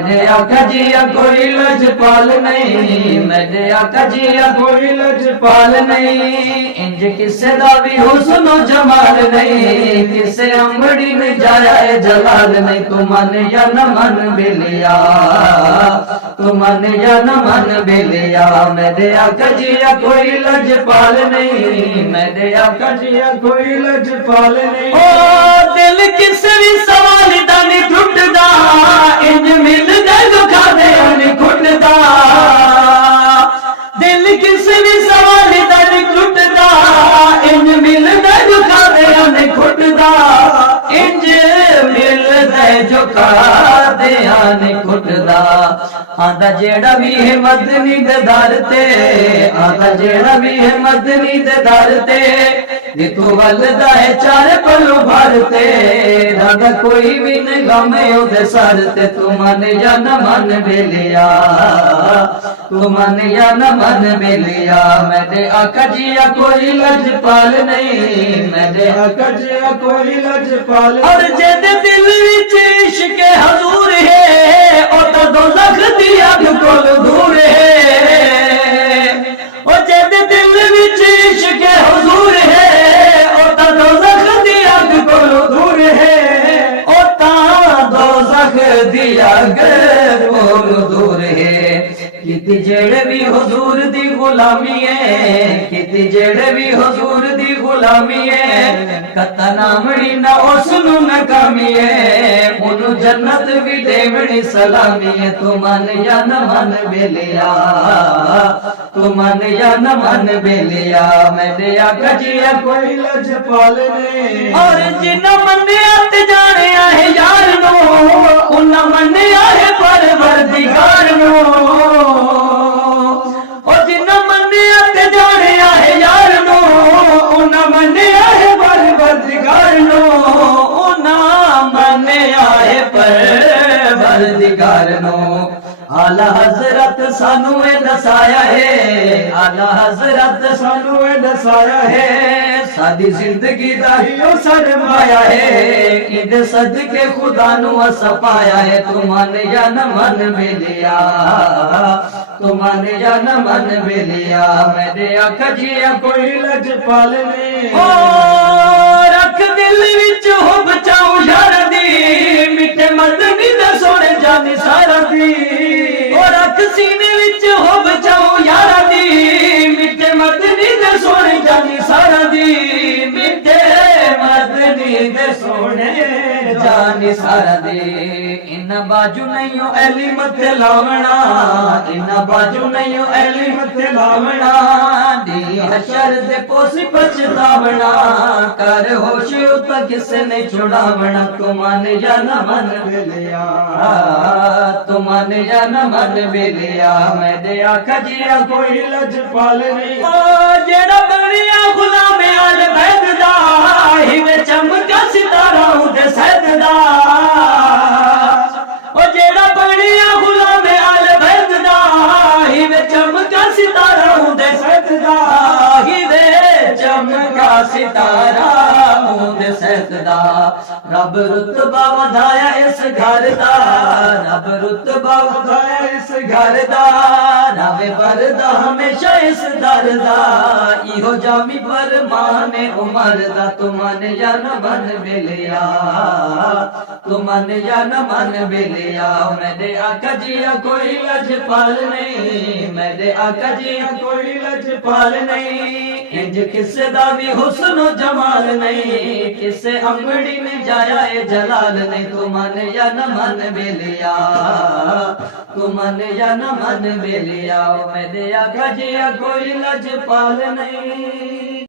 मेरे आका जिया कोई लजपाल नहीं, मेरे आका जिया कोई लजपाल नहीं। इंज किसे दा भी हुस्न जमाल नहीं, किसे अम्बड़ी में जाया है जलाल नहीं। तू मन या न मन बेलिया, तू मन या न मन बेलिया। मेरे आका जिया कोई लजपाल नहीं, मेरे आका जिया कोई लजपाल नहीं। ओ दिल किसे भी सवाल दा नहीं टुटदा, इंज मिल गए दुखा दे नहीं घुटदा। दिल किसे भी सवाल दा नहीं टुटदा, इंज मिल गए दुखा दे नहीं घुटदा। इंज मिल गए दुखा दे नहीं घुटदा। आंदा जेड़ा भी है मदनी दे दर ते, आंदा जेड़ा भी है मदनी दे दर ते। तू वलदा है चार पल्लू भरते, राधा कोई भी नहीं गमे उदे सरते। तू मन या न मन बेलिया, तू मन या न मन बेलिया। मेरे आका जिया कोई लजपाल नहीं, मेरे आका जिया कोई लजपाल। और जिद दिल विच इश्क हजूर है, ओ तो दोज़ख दी अग कोल दूर है। ओ जिद दिल विच इश्क हजूर है, ओ तो दोज़ख दी अग कोल दूर है। ओ ता दोज़ख दी अग कोल दूर है। किती जेड़े भी हुजूर दी गुलामी है, किती जेड़े भी हुजूर दी गुलामी है। कता नामड़ी ना उसनु नकामी है, उनु जन्नत भी देवनी सलामी है। तू मन या न मन बेलिया, तू मन या न मन बेलिया। मेरे आका जिया कोई लजपाल नहीं। और जिन्ना मन्निया ते जाने है यार नो, उन्ना मन्निया है परवरदिगार नो। आला हजरत सानू दसाया है, आला हजरत सानू दसाया है। सादी जिंदगी दा ही सरमाया है, इदे सदके खुदा नु सपाया है। तू मन या न मन बेलिया, तू मन या न मन बेलिया। मेरे आका जिया कोई लजपाल नहीं। ओ रख दिल विच हो बचाऊ यार दी, मिठे मदनी दा सोने जानी सारा दी। और रख सीने विच हो बचाओ यारा दी, मिठे मदनी दे सोने जानी सारा दी। मिठे मदनी दे सोने जानी सारा दी। इन्ना बाजू नहीं हो एली मथे लावना, इन्ना बाजू नहीं हो एली मथे लावना। दी हशर दे पोसी पछतावना, कर होश उत किसे ने छुड़ावना। तू मन या न मन बेलिया, तू मन या न मन बेलिया। मेरे आका जिया कोई लजपाल नहीं। ओ जेड़ा बनिया गुलाम आल बैद दा, हिवे चमका सितारा उदे सैद दा। ओ जेड़ा बनिया गुलाम आल बैद दा, हिवे चमका सितारा उदे सैद दा। हिवे चमका सितारा उदे सैद दा। रब रुतबा वधाया इस घर दा, रब रुतबा वधाया इस घर दा। रवे परदा हमेशा इस दर दा, इहो जामी फरमाने उमर दा। तू मन या न मन बेलिया, तू मन या न मन बेलिया। मेरे आका जिया कोई लजपाल नहीं, मेरे आका जिया कोई लजपाल नहीं। इंज किसे दा भी हुस्न जमाल नहीं, किसे अम्बड़ी में जाया है जलाल नहीं। तू मन या न मन बेलिया, तू मन या न मन बेलिया। मेरे आका जिया कोई लजपाल नहीं।